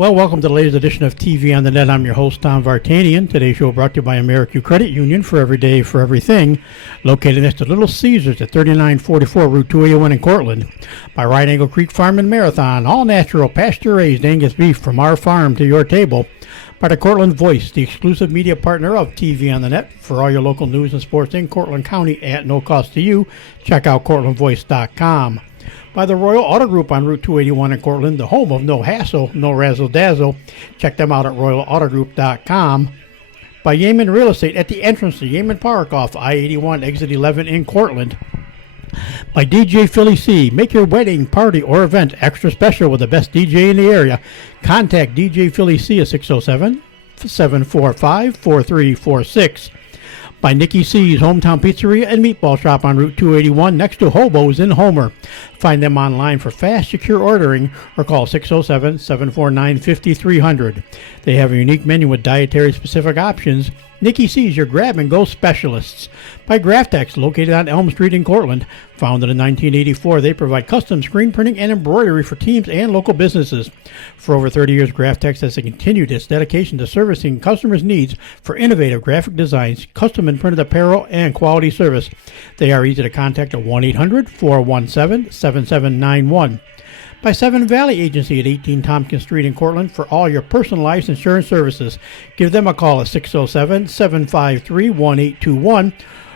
Well, welcome to the latest edition of TV on the Net. I'm your host, Tom Vartanian. Today's show brought to you by American Credit Union, for every day, for everything. Located next to Little Caesars at 3944 Route 281 in Cortland. By Right Angle Creek Farm and Marathon, all natural, pasture-raised Angus beef from our farm to your table. By the Cortland Voice, the exclusive media partner of TV on the Net. For all your local news and sports in Cortland County at no cost to you, check out CortlandVoice.com. By the Royal Auto Group on Route 281 in Cortland, the home of no hassle, no razzle-dazzle. Check them out at RoyalAutoGroup.com. By Yeaman Real Estate at the entrance to Yeaman Park off I-81 exit 11 in Cortland. By DJ Philly C. Make your wedding, party, or event extra special with the best DJ in the area. Contact DJ Philly C at 607-745-4346. By Nikki C's Hometown Pizzeria and Meatball Shop on Route 281 next to Hobo's in Homer. Find them online for fast, secure ordering or call 607-749-5300. They have a unique menu with dietary-specific options. Nikki C's, your grab-and-go specialists. By Graftex, located on Elm Street in Cortland. Founded in 1984, they provide custom screen printing and embroidery for teams and local businesses. For over 30 years, Graftex has continued its dedication to servicing customers' needs for innovative graphic designs, custom and printed apparel, and quality service. They are easy to contact at 1-800-417-7791. By Seven Valley Agency at 18 Tompkins Street in Cortland for all your personalized insurance services. Give them a call at 607-753-1821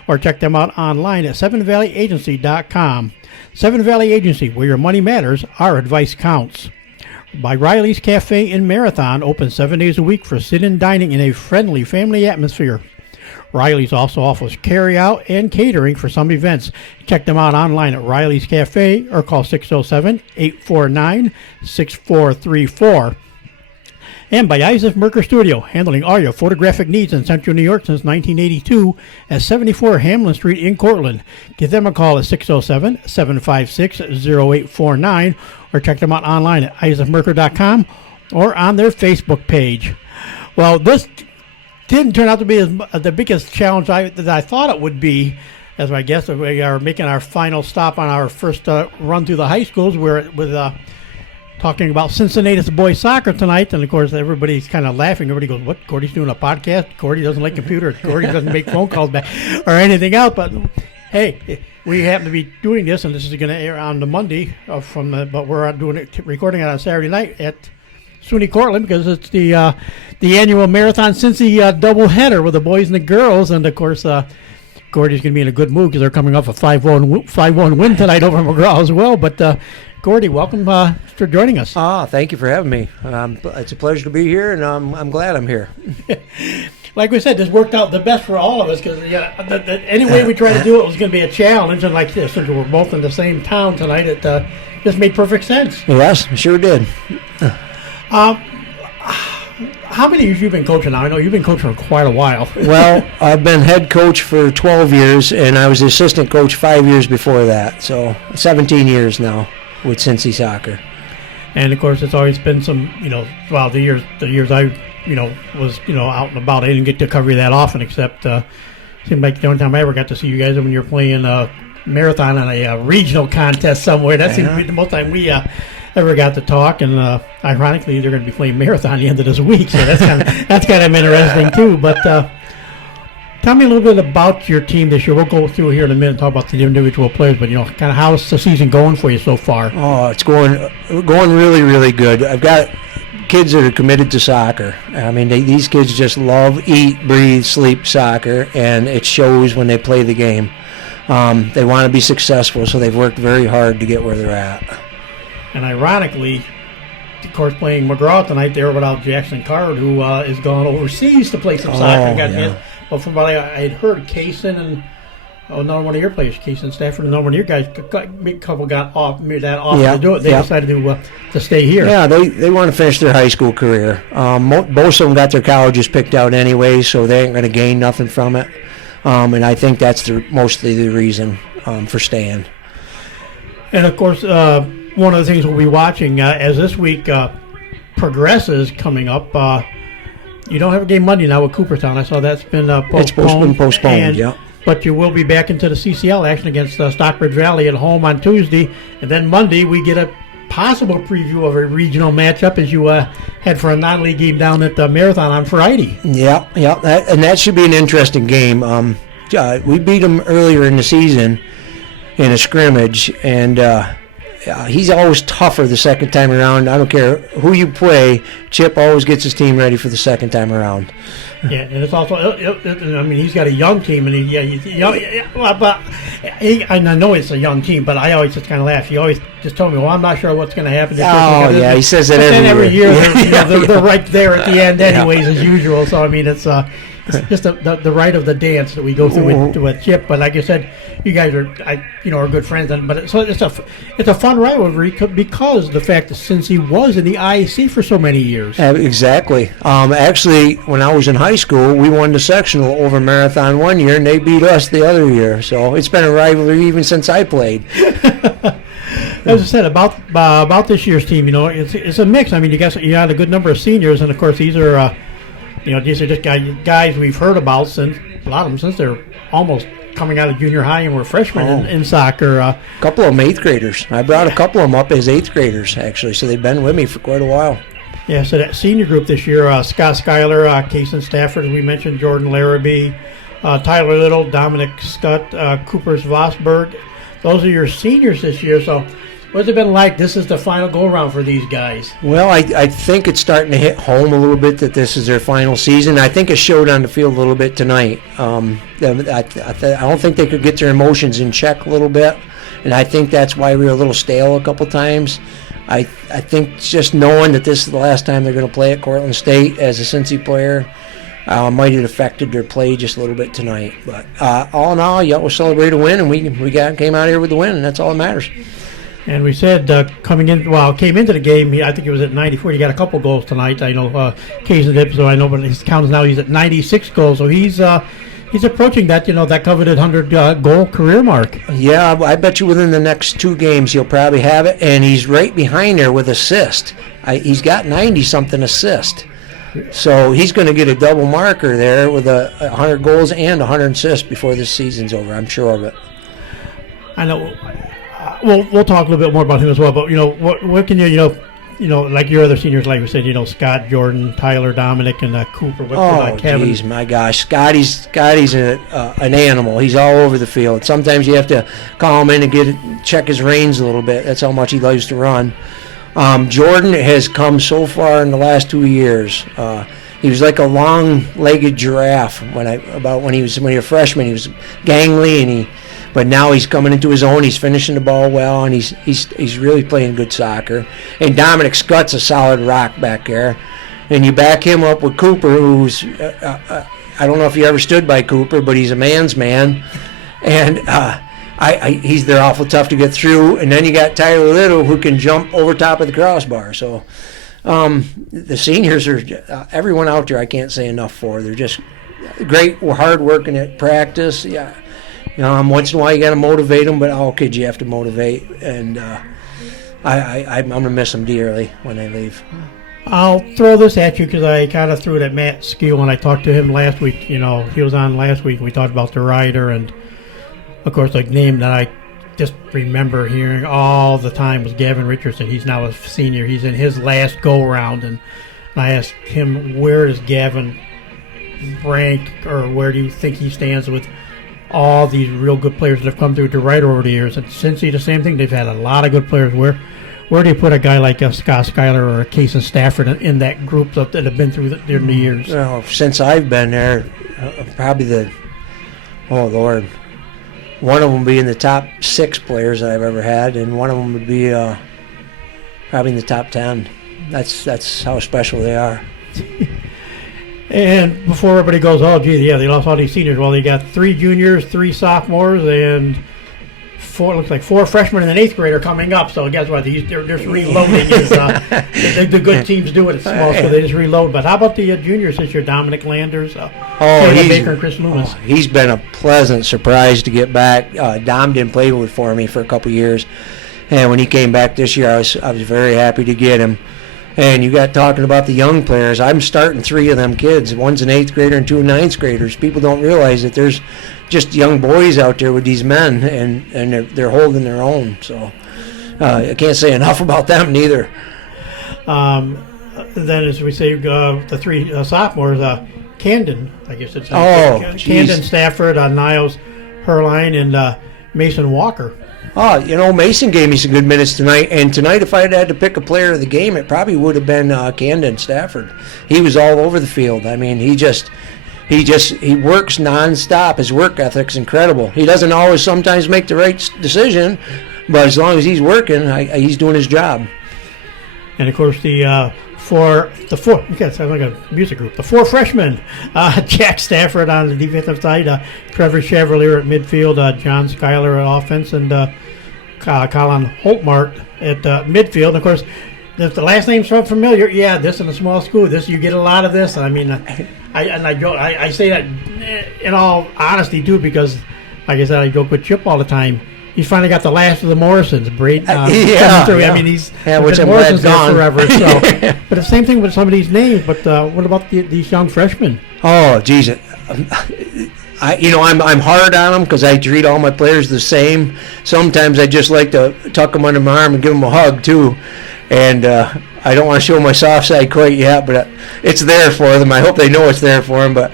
or check them out online at sevenvalleyagency.com. Seven Valley Agency, where your money matters, our advice counts. By Riley's Cafe in Marathon, open 7 days a week for sit-in dining in a friendly family atmosphere. Riley's also offers carry-out and catering for some events. Check them out online at Riley's Cafe or call 607-849-6434. And by Isaac Merker Studio, handling all your photographic needs in Central New York since 1982 at 74 Hamlin Street in Cortland. Give them a call at 607-756-0849 or check them out online at isaacmerker.com or on their Facebook page. Well, this didn't turn out to be the biggest challenge that I thought it would be, as I guess we are making our final stop on our first run through the high schools. We're with talking about Cincinnatus boys soccer tonight, and of course everybody's kind of laughing. Everybody goes, "What? Gordy's doing a podcast? Gordy doesn't like computers. Gordy doesn't make phone calls back or anything else." But hey, we happen to be doing this, and this is going to air on the Monday but we're doing it, recording it on Saturday night at SUNY Cortland because it's the annual Marathon Cincy doubleheader with the boys and the girls, and of course Gordy's going to be in a good mood because they're coming off a 5-1 win tonight over McGraw as well. But Gordy, welcome for joining us. Thank you for having me. It's a pleasure to be here, and I'm glad I'm here. Like we said, this worked out the best for all of us because any way we tried to do it was going to be a challenge, and like this, since we're both in the same town tonight, it just made perfect sense. Yes, sure did. How many years have you been coaching now? I know you've been coaching for quite a while. Well, I've been head coach for 12 years, and I was the assistant coach 5 years before that. So 17 years now with Cincy Soccer. And, of course, it's always been some, throughout the years I, was, out and about. I didn't get to cover you that often, except seemed like the only time I ever got to see you guys when you were playing marathon on a regional contest somewhere. That seemed to be the most time we ever got to talk, and ironically, they're going to be playing marathon the end of this week, so that's kind of interesting too. But tell me a little bit about your team this year. We'll go through here in a minute and talk about the individual players, but kind of how's the season going for you so far? Oh, it's going really, really good. I've got kids that are committed to soccer. I mean, these kids just love, eat, breathe, sleep soccer, and it shows when they play the game. They want to be successful, so they've worked very hard to get where they're at. And ironically, of course, playing McGraw tonight, they're without Jackson Card, who is gone overseas to play some soccer. But from what I had heard, Kaysen and another one of your players, Kaysen Stafford, another one of your guys, a couple got off to do it. They decided to stay here. Yeah, they want to finish their high school career. Most of them got their colleges picked out anyway, so they ain't going to gain nothing from it. And I think that's mostly the reason for staying. And, of course, one of the things we'll be watching as this week progresses coming up, you don't have a game Monday now with Cooperstown. I saw that's been postponed. It's been postponed, yeah. But you will be back into the CCL action against Stockbridge Valley at home on Tuesday. And then Monday we get a possible preview of a regional matchup as you head for a non-league game down at the Marathon on Friday. Yeah, that should be an interesting game. We beat him earlier in the season in a scrimmage, and he's always tougher the second time around. I don't care who you play, Chip always gets his team ready for the second time around. Yeah, and it's also, I mean, he's got a young team, and he's young, and I know it's a young team, but I always just kind of laugh. He always just told me, well, I'm not sure what's going to happen. He says that every year. They're right there at the end anyways, as usual. So, I mean, it's just the rite of the dance that we go through with Chip. But like I said, you guys are good friends. But it's a fun rivalry because the fact that since he was in the IAC for so many years. Exactly. Actually, when I was in high school, we won the sectional over Marathon one year, and they beat us the other year. So it's been a rivalry even since I played. As I said about this year's team, it's a mix. I mean, you got a good number of seniors, and of course these are these are just guys we've heard about since a lot of them since they're almost coming out of junior high and were freshmen in soccer. A couple of them 8th graders. I brought a couple of them up as 8th graders actually, so they've been with me for quite a while. Yeah, so that senior group this year: Scott Schuyler, Kason Stafford, as we mentioned, Jordan Larrabee, Tyler Little, Dominic Scott, Cooper Vosberg. Those are your seniors this year. So what's it been like? This is the final go-around for these guys. Well, I think it's starting to hit home a little bit that this is their final season. I think it showed on the field a little bit tonight. I don't think they could get their emotions in check a little bit, and I think that's why we were a little stale a couple times. I think just knowing that this is the last time they're going to play at Cortland State as a Cincy player might have affected their play just a little bit tonight. But all in all, we celebrated a win, and we came out here with the win, and that's all that matters. And we said came into the game, I think it was at 94. He got a couple goals tonight. I know Kaysen did, so I know, but his count is now he's at 96 goals. So he's approaching that that coveted 100 goal career mark. Yeah, I bet you within the next 2 games he'll probably have it, and he's right behind there with assist. He's got 90-something assist. So he's going to get a double marker there with 100 goals and 100 assists before this season's over. I'm sure of it. I know. We'll talk a little bit more about him as well. But what can like your other seniors, like we said, Scott, Jordan, Tyler, Dominic, and Cooper. Kevin. Geez, my gosh, Scotty's an animal. He's all over the field. Sometimes you have to call him in and check his reins a little bit. That's how much he loves to run. Jordan has come so far in the last 2 years. He was like a long-legged giraffe when he was a freshman. He was gangly, but now he's coming into his own. He's finishing the ball well, and he's really playing good soccer. And Dominic Scott's a solid rock back there. And you back him up with Cooper, who's I don't know if you ever stood by Cooper, but he's a man's man, and they're awful tough to get through. And then you got Tyler Little, who can jump over top of the crossbar. So the seniors are everyone out there. I can't say enough for. They're just great. We're hard working at practice. Yeah. Once in a while you got to motivate them, but all kids you have to motivate, and I'm going to miss them dearly when they leave. I'll throw this at you because I kind of threw it at Matt Skeel when I talked to him last week. He was on last week. We talked about the rider, and of course, the name that I just remember hearing all the time was Gavin Richardson. He's now a senior. He's in his last go-round, and I asked him, where does Gavin rank, or where do you think he stands with all these real good players that have come through to Rider over the years? And Cincy, the same thing. They've had a lot of good players. Where do you put a guy like Scott Schuyler or a Kason Stafford in that group that have been through during the years? Well, since I've been there, probably one of them being the top 6 players that I've ever had, and one of them would be probably in the top 10. That's how special they are. And before everybody goes, they lost all these seniors. Well, they got 3 juniors, 3 sophomores, and 4 freshmen and an 8th grader coming up. So guess what? They're just reloading. The good teams do it at small school. They just reload. But how about the juniors this year? Dominic Landers, Baker, and Chris Loomis. He's been a pleasant surprise to get back. Dom didn't play for me for a couple years, and when he came back this year, I was very happy to get him. And you got talking about the young players. I'm starting 3 of them kids. One's an 8th grader and 2 9th graders. People don't realize that there's just young boys out there with these men, and they're holding their own. So I can't say enough about them neither. Then, as we say, the three sophomores, Camden, I guess it's geez. Camden, Stafford, Niles, Herline, and Mason Walker. Oh, Mason gave me some good minutes tonight. And tonight, if I had to pick a player of the game, it probably would have been Camden Stafford. He was all over the field. I mean, he works nonstop. His work ethic's incredible. He doesn't always sometimes make the right decision, but as long as he's working, he's doing his job. And of course, the four, you guys sound like a music group. The four freshmen, Jack Stafford on the defensive side, Trevor Chevalier at midfield, John Schuyler at offense, and Colin Holtmart at midfield. And of course, if the last name's so familiar, this in a small school, you get a lot of this. I mean, I say that in all honesty too, because like I said, I joke with Chip all the time. He's finally got the last of the Morrisons. Coming through. I mean, he's which been I'm Morrisons there gone forever. So. But the same thing with some of these names. But what about these young freshmen? Oh, geez. I'm hard on them because I treat all my players the same. Sometimes I just like to tuck them under my arm and give them a hug too. And I don't want to show my soft side quite yet, but it's there for them. I hope they know it's there for them. But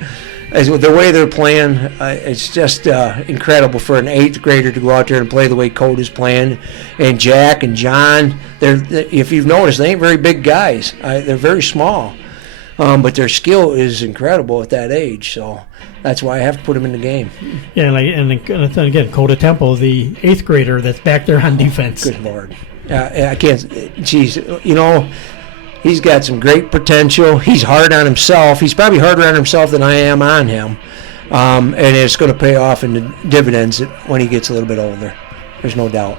the way they're playing, it's just incredible for an 8th grader to go out there and play the way Code is playing. And Jack and John, if you've noticed, they ain't very big guys. They're very small. But their skill is incredible at that age. So that's why I have to put them in the game. Yeah, and again, Coda Temple, the 8th grader that's back there on defense. Good Lord. I can't. Geez, he's got some great potential. He's hard on himself. He's probably harder on himself than I am on him. And it's going to pay off in the dividends when he gets a little bit older. There's no doubt.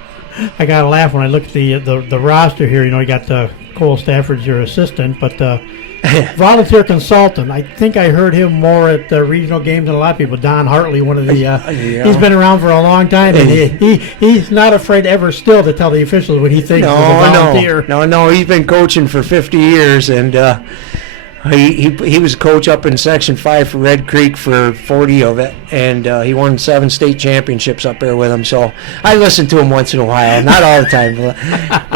I got to laugh when I look at the roster here. You got Cole Stafford's your assistant, but volunteer consultant. I think I heard him more at the regional games than a lot of people. Don Hartley, one of the he's been around for a long time, and he's not afraid ever still to tell the officials what he thinks as a volunteer. No, he's been coaching for 50 years, and he was a coach up in Section 5 for Red Creek for 40 of it, and he won 7 state championships up there with him. So I listen to him once in a while, not all the time, but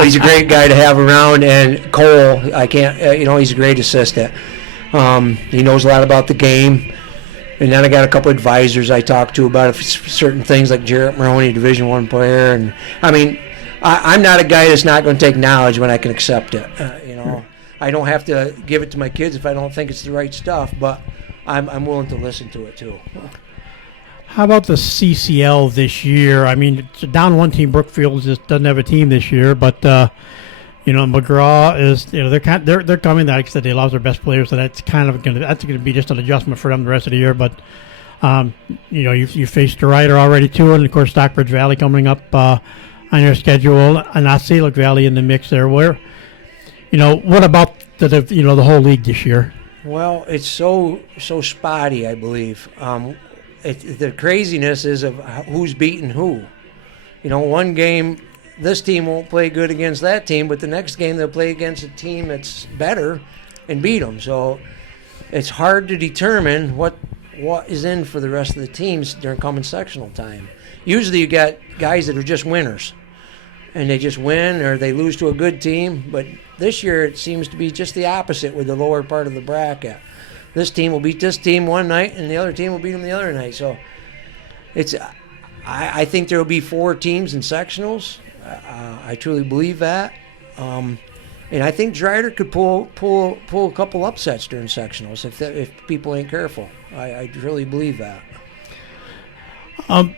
he's a great guy to have around. And Cole, he's a great assistant. He knows a lot about the game. And then I got a couple advisors I talk to about certain things, like Jarrett Maroney, Division I player. And I mean, I'm not a guy that's not going to take knowledge when I can accept it. I don't have to give it to my kids if I don't think it's the right stuff, but I'm willing to listen to it too. How about the CCL this year? I mean, it's down one team. Brookfield just doesn't have a team this year, but McGraw is they're coming. Like I said, they lost their best players, so that's going to be just an adjustment for them the rest of the year. But you faced DeRuyter already too, and of course Stockbridge Valley coming up on your schedule, and Osceola Valley in the mix there. What about the whole league this year? Well, it's so spotty, I believe. The craziness is of who's beating who. One game, this team won't play good against that team, but the next game they'll play against a team that's better and beat them. So it's hard to determine what is in for the rest of the teams during coming sectional time. Usually you got guys that are just winners, and they just win or they lose to a good team, but this year it seems to be just the opposite with the lower part of the bracket. This team will beat this team one night, and the other team will beat them the other night. So I think there will be 4 teams in sectionals. I truly believe that, and I think Drider could pull a couple upsets during sectionals if people ain't careful. I really believe that. I'm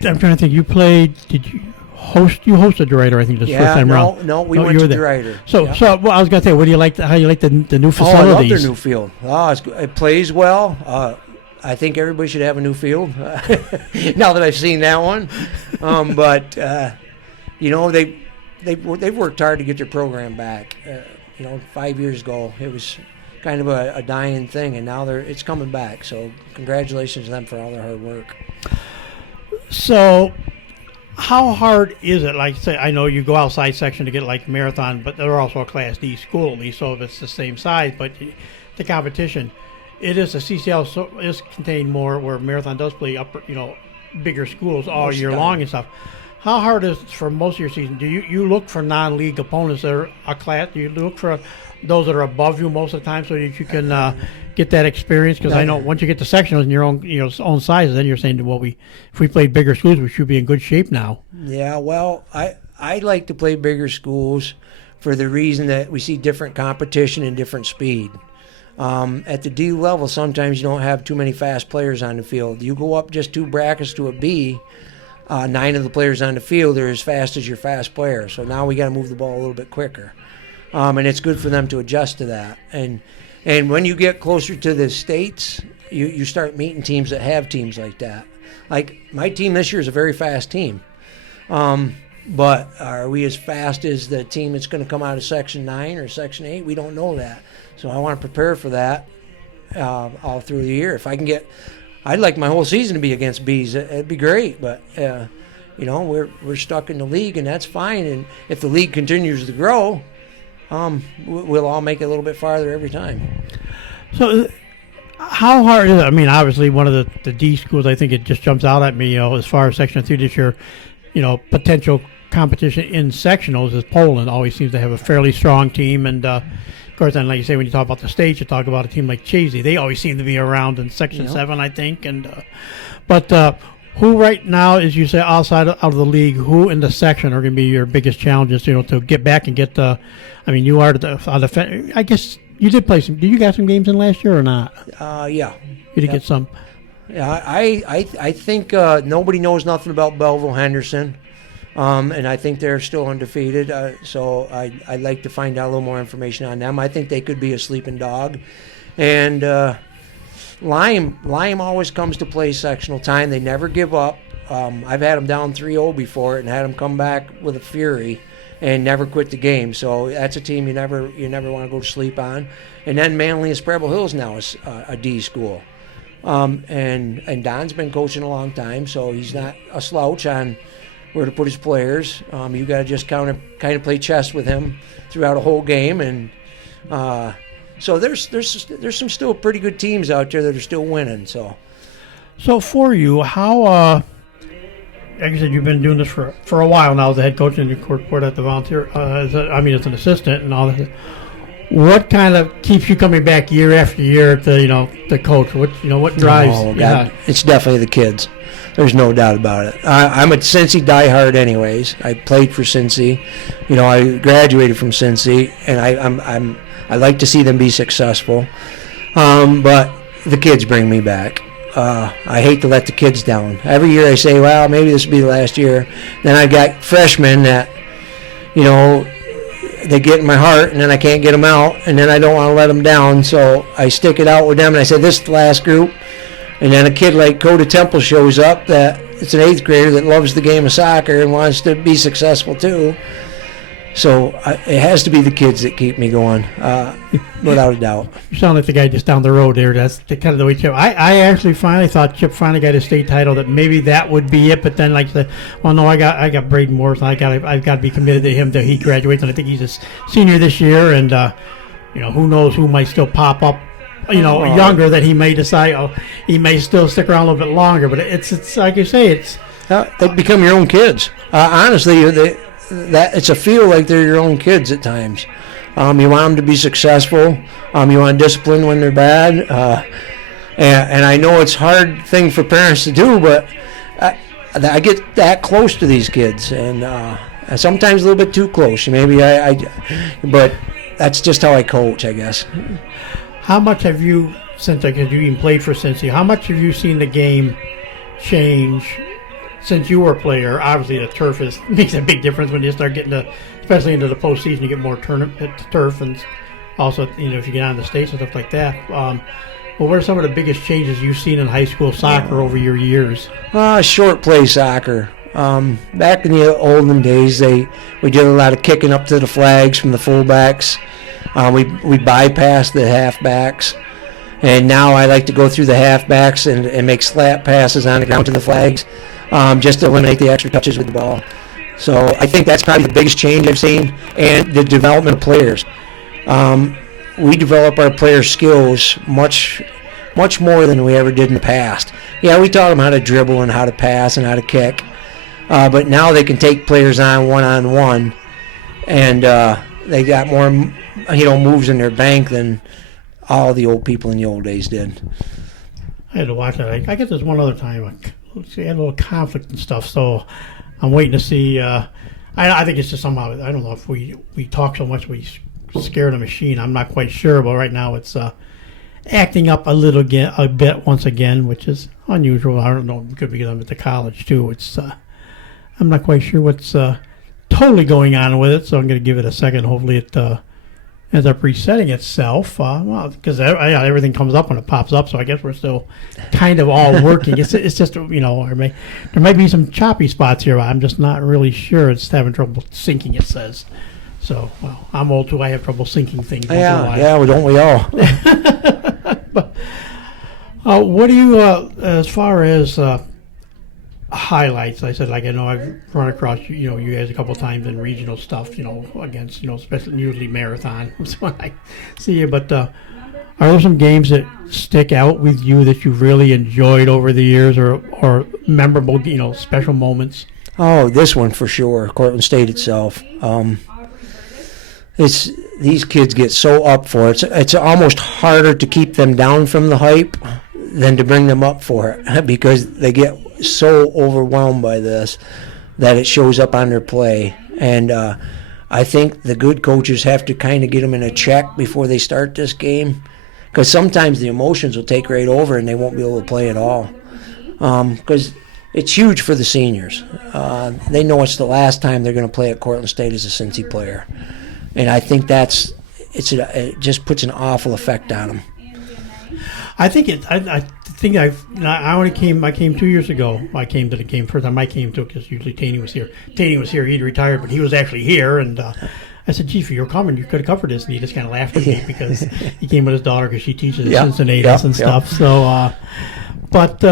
trying to think. You hosted DeRuyter, I think, this first time around. No, we went to DeRuyter. So I was going to say, what do you like? How do you like the new facilities? Oh, I love their new field. It plays well. I think everybody should have a new field. Now that I've seen that one, but they've worked hard to get their program back. 5 years ago it was kind of a dying thing, and now it's coming back. So congratulations to them for all their hard work. So, how hard is it? Like, say, I know you go outside section to get like marathon, but they're also a Class D school, at least, so if it's the same size, but the competition, it is a CCL, so is contained more where marathon does play upper, bigger schools all year long and stuff. how hard is it for most of your season? Do you look for non-league opponents that are a class? Do you look for those that are above you most of the time so that you can get that experience? Because I know once you get to sectionals in your own size, then you're saying, well, if we played bigger schools, we should be in good shape now. Yeah, well, I like to play bigger schools for the reason that we see different competition and different speed. At the D level, sometimes you don't have too many fast players on the field. You go up just 2 brackets to a B, 9 of the players on the field are as fast as your fast player. So now we got to move the ball a little bit quicker. And it's good for them to adjust to that. And when you get closer to the states, you start meeting teams that have teams like that. Like my team this year is a very fast team. But are we as fast as the team that's going to come out of Section 9 or Section 8? We don't know that. So I want to prepare for that all through the year. If I can I'd like my whole season to be against Bs. It'd be great. But, we're stuck in the league, and that's fine. And if the league continues to grow, we'll all make it a little bit farther every time. So how hard is it? I mean, obviously, one of the D schools, I think it just jumps out at me, as far as Section 3 this year, potential competition in sectionals is Poland. Always seems to have a fairly strong team. And, of course, then, like you say, when you talk about the states, you talk about a team like Chazy. They always seem to be around in Section 7, I think. And but who right now, as you say, outside of the league, who in the section are going to be your biggest challenges, to get back and get the – I mean, you are I guess you did play some – did you get some games in last year or not? Yeah. You did get some. Yeah, I think nobody knows nothing about Belleville Henderson. And I think they're still undefeated, so I'd like to find out a little more information on them. I think they could be a sleeping dog. And Lyme always comes to play sectional time. They never give up. I've had them down 3-0 before and had them come back with a fury and never quit the game. So that's a team you never want to go to sleep on. And then Manly and Spreble Hills now is a D school. And Don's been coaching a long time, so he's not a slouch on where to put his players. You got to just kind of play chess with him throughout a whole game, and so there's some still pretty good teams out there that are still winning. So for you, how like I said, you've been doing this for a while now as a head coach and you report at the volunteer. As an assistant and all that. What kind of keeps you coming back year after year to coach? What drives? Oh, God, it's definitely the kids. There's no doubt about it. I'm a Cincy diehard anyways. I played for Cincy. I graduated from Cincy, and I like to see them be successful. But the kids bring me back. I hate to let the kids down. Every year I say, well, maybe this will be the last year. Then I got freshmen that, they get in my heart, and then I can't get them out, and then I don't want to let them down. So I stick it out with them, and I say, this is the last group. And then a kid like Coda Temple shows up that it's an 8th grader that loves the game of soccer and wants to be successful too. So it has to be the kids that keep me going, without a doubt. You sound like the guy just down the road there. That's kind of the way Chip. I actually finally thought Chip finally got his state title. That maybe that would be it. But then like the no, I got Braden Morris. I've got to be committed to him till he graduates. And I think he's a senior this year. And who knows who might still pop up. Younger, that he may decide. He may still stick around a little bit longer. But it's like you say, they become your own kids. Honestly, it's a feel like they're your own kids at times. You want them to be successful. You want discipline when they're bad. And I know it's a hard thing for parents to do, but I get that close to these kids, and sometimes a little bit too close. Maybe but that's just how I coach, I guess. How much have you, since you even played for Cincy, how much have you seen the game change since you were a player? Obviously, the turf makes a big difference when you start getting especially into the postseason, you get more turf, and also, if you get on the states and stuff like that. Well, what are some of the biggest changes you've seen in high school soccer over your years? Short play soccer. Back in the olden days, we did a lot of kicking up to the flags from the fullbacks. We bypassed the halfbacks, and now I like to go through the halfbacks and make slap passes on the ground to the flags, just to eliminate the extra touches with the ball. So I think that's probably the biggest change I've seen, and the development of players. We develop our player skills much more than we ever did in the past. Yeah, we taught them how to dribble and how to pass and how to kick, But now they can take players on one-on-one, and they got more, moves in their bank than all the old people in the old days did. I had to watch that. I guess there's one other time. They had a little conflict and stuff, so I'm waiting to see. I think it's just somehow, I don't know if we talk so much we scare the machine. I'm not quite sure, but right now it's acting up a bit once again, which is unusual. I don't know, it could be because I'm at the college too. It's I'm not quite sure what's totally going on with it, so I'm going to give it a second. Hopefully it ends up resetting itself. Because everything comes up when it pops up, so I guess we're still kind of all working. It's just, there might be some choppy spots here. I'm just not really sure. It's having trouble syncing, it says. So, well, I'm old too. I have trouble syncing things. Yeah, well, don't we all? But what do you, as far as highlights, I said, I know I've run across you guys a couple of times in regional stuff, against, especially usually marathon. That's when I see you. But are there some games that stick out with you that you've really enjoyed over the years, or memorable, special moments? Oh, this one for sure. Cortland State itself. These kids get so up for it. It's almost harder to keep them down from the hype than to bring them up for it, because they get so overwhelmed by this that it shows up on their play. And I think the good coaches have to kind of get them in a check before they start this game, because sometimes the emotions will take right over and they won't be able to play at all. Because it's huge for the seniors. They know it's the last time they're going to play at Cortland State as a Cincy player. And I think it just puts an awful effect on them. I think I only came 2 years ago. I came to the game first time I came to it because usually Taney was here. Taney was here. He'd retired, but he was actually here. And I said, "Gee, if you're coming, you could have covered this." And he just kind of laughed at me because he came with his daughter because she teaches at Cincinnatus and stuff. So, but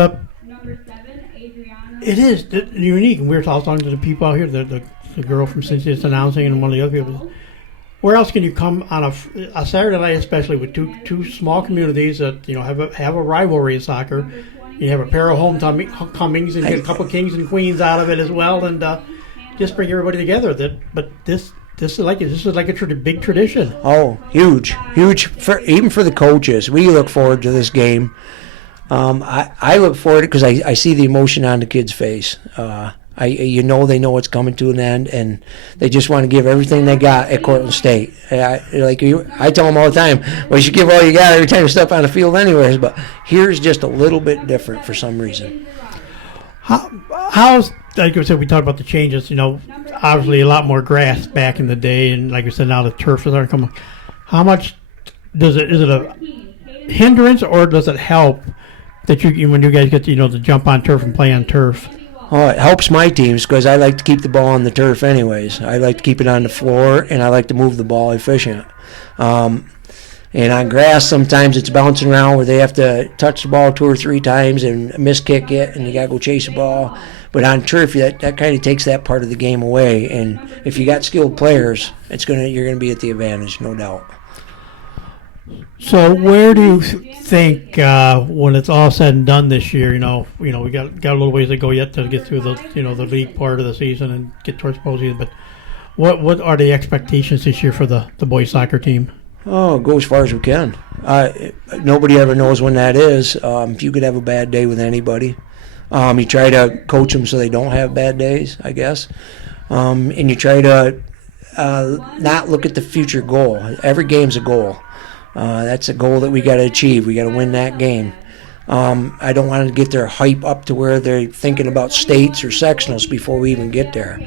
it is unique. And we were talking to the people out here, the girl from Cincinnatus announcing, and one of the other people. Where else can you come on a Saturday night, especially with two small communities that have a rivalry in soccer? You have a pair of homecomings and get a couple of kings and queens out of it as well, and just bring everybody together. But this is like a big tradition. Oh, huge even for the coaches. We look forward to this game. I look forward to it because I see the emotion on the kids' face. They know it's coming to an end, and they just want to give everything they got at Cortland State. I tell them all the time, well, you should give all you got every time you step on the field anyways, but here's just a little bit different for some reason. How's, like I said, we talked about the changes, obviously a lot more grass back in the day, and like I said, now the turf is starting to come. How much is it a hindrance, or does it help that when you guys get to jump on turf and play on turf? Oh, it helps my teams because I like to keep the ball on the turf anyways. I like to keep it on the floor, and I like to move the ball efficient. And on grass, sometimes it's bouncing around where they have to touch the ball 2 or 3 times and miss-kick it, and you got to go chase the ball. But on turf, that kind of takes that part of the game away. And if you got skilled players, you're going to be at the advantage, no doubt. So where do you think when it's all said and done this year? We got a little ways to go yet to get through the the league part of the season and get towards postseason. But what are the expectations this year for the boys soccer team? Oh, go as far as we can. Nobody ever knows when that is. If you could have a bad day with anybody, you try to coach them so they don't have bad days, I guess, and you try to not look at the future goal. Every game's a goal. That's a goal that we got to achieve. We got to win that game. I don't want to get their hype up to where they're thinking about states or sectionals before we even get there.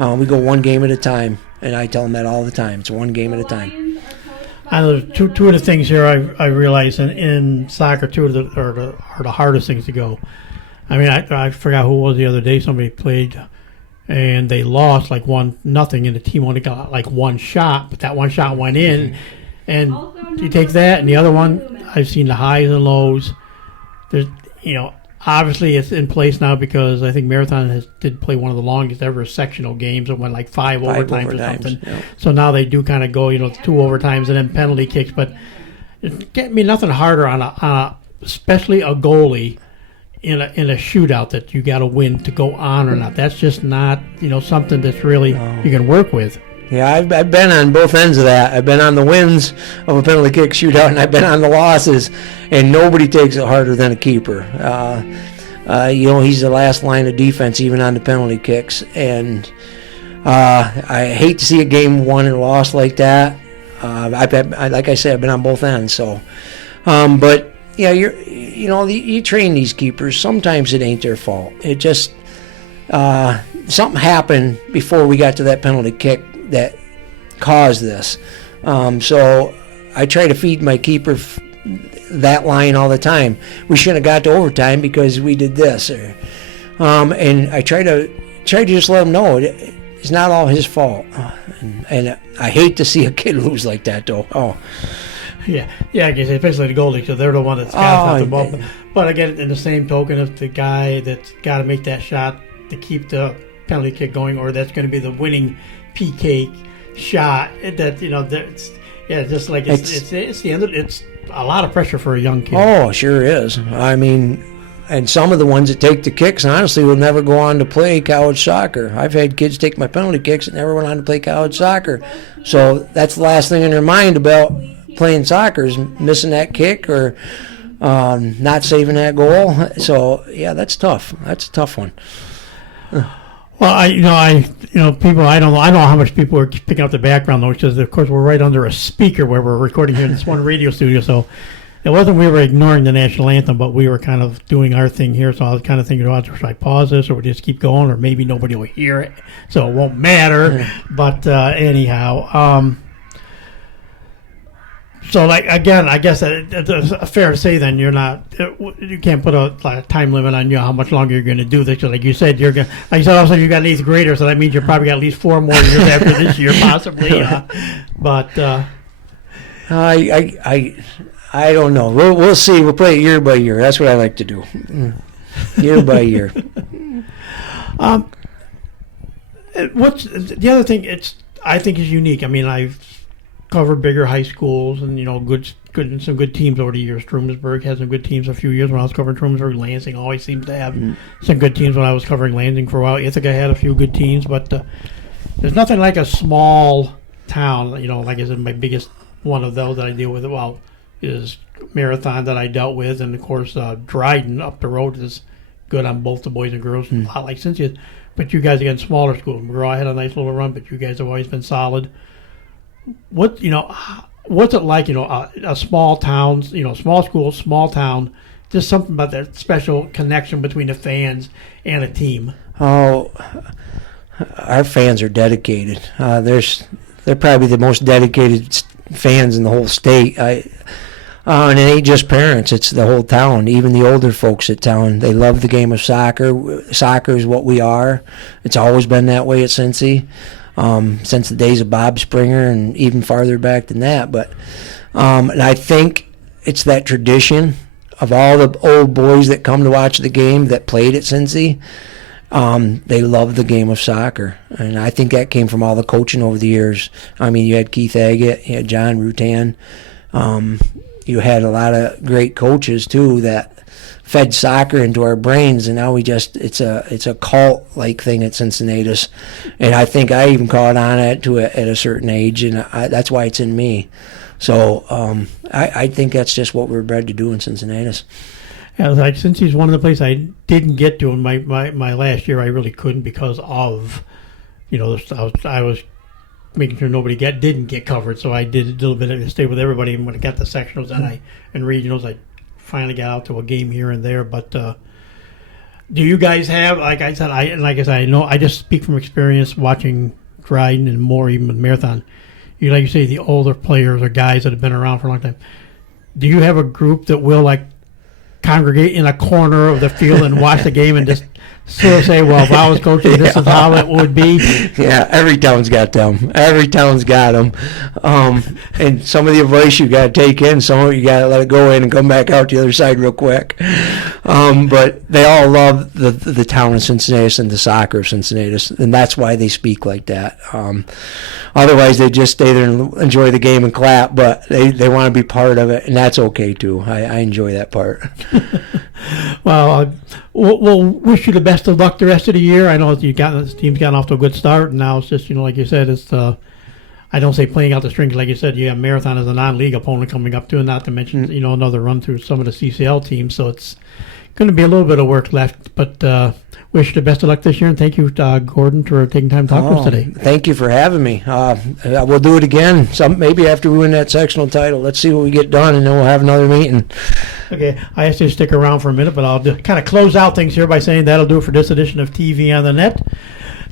We go one game at a time, and I tell them that all the time. It's one game at a time. I know two of the things here I realize in soccer, two of are the hardest things to go. I mean, I forgot who it was the other day. Somebody played, and they lost like 1-0, and the team only got like one shot, but that one shot went in. And you take that, and the other one, I've seen the highs and lows. There's, obviously it's in place now because I think Marathon did play one of the longest ever sectional games. It went like 5 overtimes or something. Yeah. So now they do kind of go, 2 overtimes and then penalty kicks. But it can't be nothing harder on especially a goalie in a shootout that you got to win to go on or not. That's just not something that's really you can work with. Yeah, I've been on both ends of that. I've been on the wins of a penalty kick shootout, and I've been on the losses, and nobody takes it harder than a keeper. He's the last line of defense even on the penalty kicks, and I hate to see a game won and lost like that. Like I said, I've been on both ends. So, but yeah, you train these keepers. Sometimes it ain't their fault. It just something happened before we got to that penalty kick that caused this. So I try to feed my keeper that line all the time. We shouldn't have got to overtime because we did this, and I try to just let him know it's not all his fault. And I hate to see a kid lose like that, though. Oh. Yeah, I guess especially the goalie, so they're the one that's got the ball. But again, in the same token, if the guy that's got to make that shot to keep the penalty kick going, or that's going to be the winning PK shot, it's the end. It's a lot of pressure for a young kid. Oh, sure is. I mean, and some of the ones that take the kicks, honestly, will never go on to play college soccer. I've had kids take my penalty kicks that never went on to play college soccer. So that's the last thing in their mind about playing soccer is missing that kick or not saving that goal. So yeah, that's tough. That's a tough one. Well, people. I don't know how much people are picking up the background though, because of course we're right under a speaker where we're recording here in this one radio studio. So it wasn't we were ignoring the national anthem, but we were kind of doing our thing here. So I was kind of thinking, should I pause this or just keep going, or maybe nobody will hear it, so it won't matter. But anyhow. So, again, I guess it's fair to say then you can't put a time limit on how much longer you're going to do this. Like you said, also you've got an 8th grader, so that means you're probably got at least 4 more years after this year, possibly. But I don't know. We'll see. We'll play it year by year. That's what I like to do, year by year. What's the other thing? I think is unique. I mean, I've covered bigger high schools and some good teams over the years. Trumansburg had some good teams a few years when I was covering Trumansburg. Lansing always seems to have some good teams when I was covering Lansing for a while. Ithaca had a few good teams, but there's nothing like a small town. Like I said, my biggest one of those that I deal with is Marathon that I dealt with, and of course Dryden up the road is good on both the boys and girls, a lot like Cincy. But you guys again, smaller schools. McGraw had a nice little run, but you guys have always been solid. What's it like? A small town, small school, small town. Just something about that special connection between the fans and a team. Oh, our fans are dedicated. They're probably the most dedicated fans in the whole state. And it ain't just parents; it's the whole town. Even the older folks at town, they love the game of soccer. Soccer is what we are. It's always been that way at Cincy. Since the days of Bob Springer and even farther back than that. But and I think it's that tradition of all the old boys that come to watch the game that played at Cincy. They love the game of soccer. And I think that came from all the coaching over the years. I mean, you had Keith Agate, you had John Rutan. You had a lot of great coaches, too, that fed soccer into our brains, and now it's a cult-like thing at Cincinnatus, and I think I even caught on at a certain age, and that's why it's in me. So I think that's just what we're bred to do in Cincinnatus. Yeah, like Cincy's one of the places I didn't get to in my last year. I really couldn't because of I was making sure nobody didn't get covered, so I did a little bit of stay with everybody, and when I got the sectionals and regionals, I finally got out to a game here and there. But do you guys have, like I said, I know I just speak from experience watching Dryden and more even with Marathon. Like you say, the older players or guys that have been around for a long time. Do you have a group that will congregate in a corner of the field and watch the game and just sort of say, well, if I was coaching, this is how it would be? Yeah, every town's got them. And some of the advice you got to take in, some of it you got to let it go in and come back out the other side real quick. But they all love the town of Cincinnatus and the soccer of Cincinnatus, and that's why they speak like that. Otherwise, they just stay there and enjoy the game and clap, but they want to be part of it, and that's okay, too. I enjoy that part. Well, we'll wish you the best of luck the rest of the year. I know this team's gotten off to a good start, and now it's just, like you said, it's I don't say playing out the strings. Like you said, you have Marathon as a non-league opponent coming up too, and not to mention, another run through some of the CCL teams. So it's going to be a little bit of work left, but wish you the best of luck this year, and thank you, Gordon, for taking time to talk to us today. Thank you for having me. We'll do it again, maybe after we win that sectional title. Let's see what we get done, and then we'll have another meeting. Okay, I asked you to stick around for a minute, but I'll kind of close out things here by saying that'll do it for this edition of TV on the Net.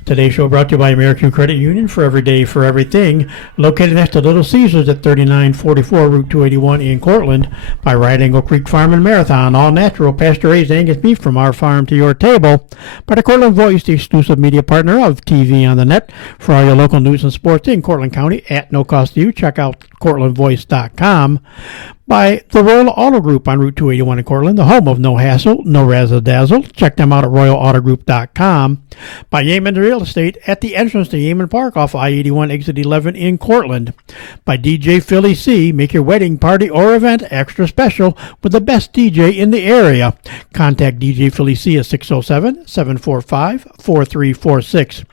Today's show brought to you by American Credit Union, for every day, for everything. Located next to Little Caesars at 3944 Route 281 in Cortland. By Right Angle Creek Farm and Marathon, all natural, pasture-raised Angus beef from our farm to your table. By the Cortland Voice, the exclusive media partner of TV on the Net. For all your local news and sports in Cortland County at no cost to you, check out CortlandVoice.com. By the Royal Auto Group on Route 281 in Cortland, the home of no hassle, no razzle-dazzle. Check them out at RoyalAutoGroup.com. By Yeaman Real Estate at the entrance to Yeaman Park off I-81 exit 11 in Cortland. By DJ Philly C. Make your wedding, party, or event extra special with the best DJ in the area. Contact DJ Philly C at 607-745-4346.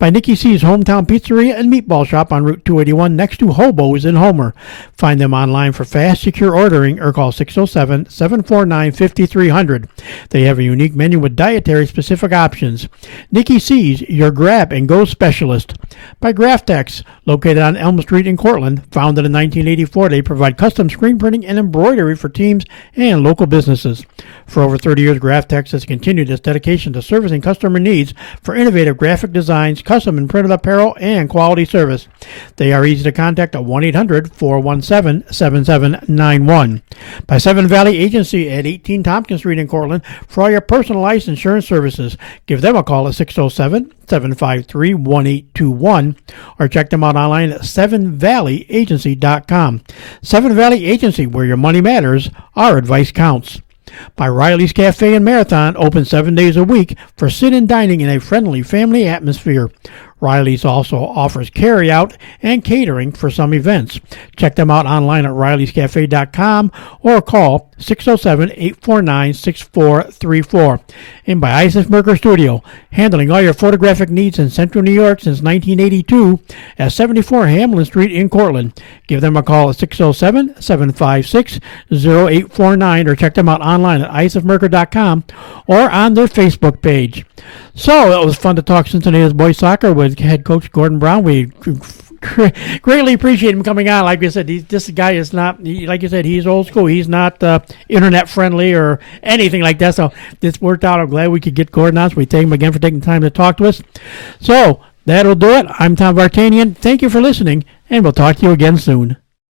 By Nikki C's Hometown Pizzeria and Meatball Shop on Route 281 next to Hobo's in Homer. Find them online for fast, secure ordering or call 607-749-5300. They have a unique menu with dietary specific options. Nikki C's, your grab and go specialist. By Graftex, located on Elm Street in Cortland, founded in 1984, they provide custom screen printing and embroidery for teams and local businesses. For over 30 years, Graftex has continued its dedication to servicing customer needs for innovative graphic designs, custom and printed apparel, and quality service. They are easy to contact at 1-800-417-7791. By Seven Valley Agency at 18 Tompkins Street in Cortland for all your personalized insurance services. Give them a call at 607-753-1821 or check them out online at 7valleyagency.com. Seven Valley Agency, where your money matters, our advice counts. By Riley's Cafe and Marathon, open 7 days a week for sit-in dining in a friendly family atmosphere. Riley's also offers carry-out and catering for some events. Check them out online at rileyscafe.com or call 607-849-6434. And by Isaac Merker Studio, handling all your photographic needs in Central New York since 1982 at 74 Hamlin Street in Cortland. Give them a call at 607-756-0849 or check them out online at isaacmerker.com or on their Facebook page. So it was fun to talk Cincinnati's boys soccer with head coach Gordon Brown. We greatly appreciate him coming on. Like I said, this guy is not, like you said, he's old school. He's not internet friendly or anything like that. So this worked out. I'm glad we could get Gordon on. So we thank him again for taking the time to talk to us. So that'll do it. I'm Tom Vartanian. Thank you for listening, and we'll talk to you again soon.